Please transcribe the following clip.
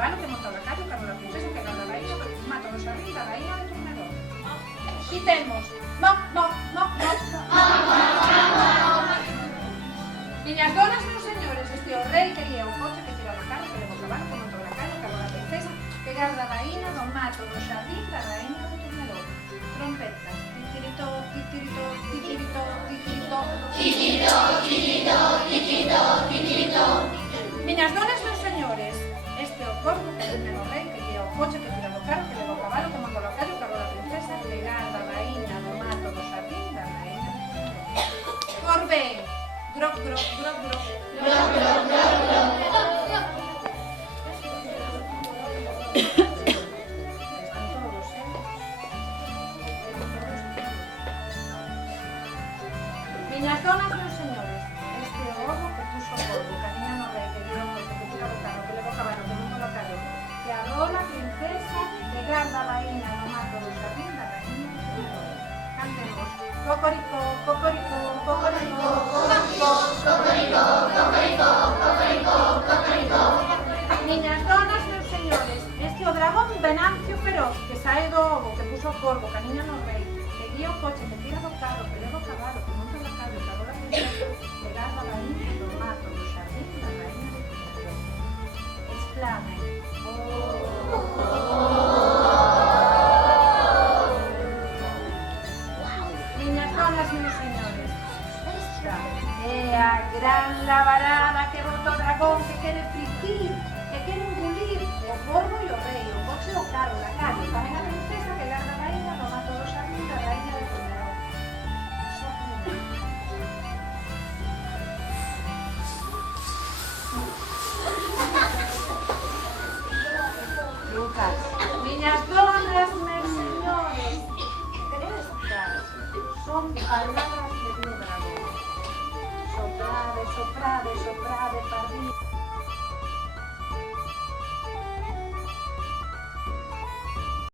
cabalo que monta o lacayo, carro da princesa que garda a raíña, mata o xardín da raíña de Tornedor. E temos moc, moc, moc, moc, moc. Miñas donas, meus señores, este o rei que guía o coche que tira do carro, que leva o cabalo que monta o lacayo, carro da princesa que garda a raíña do mato do xardín da raíña de Tornedor. Trompetas, titirito, titirito, titirito, titirito, titirito, titirito, titirito, titirito. Miñas donas, meus señores, este o corvo que vende no rei, que guía o coche que tira do carro, que leva o cabalo, que monta o lacayo, carro da princesa, que garda a raíña do mato do xardín da raíña de Tornedor. Corben, groc, groc, groc, groc, groc, groc, groc, groc. Están todos, Miñas donas, meus señores, este é o ovo que puso o corvo, camiña no rei, que guía o coche, que tira do carro, que leva o cabalo, que monta o lacayo, que arrola a princesa, que garda a raíña no mato do xardín da raíña de Tornedor. Cantemos. Cocoricó, cocoricó, cocoricó, cocoricó, cocoricó, cocoricó, cocoricó, cocoricó. Miñas donas, meus señores, este é o dragón Venancio feroz, que sae do ovo, que puso o corvo, camiña no rei, que guía o coche, que tira do carro, que leva o cabalo, que monta o lacayo, que arrola a princesa, que garda a raíña do mato do xardín da raíña de Tornedor. Exclamen. Miñas donas, meus señores, esta é a gran lavarada que bota o dragón que quere fritir, que quere engulir o corvo e o rei, o coche e o carro, o lacayo, tamén a princesa que garda a raíña do mato do xardín da raíña de Tornedor. Lucas, miñas donas, meus señores, estas son palabras de un dragón. Soprade, soprade, soprade, pardín.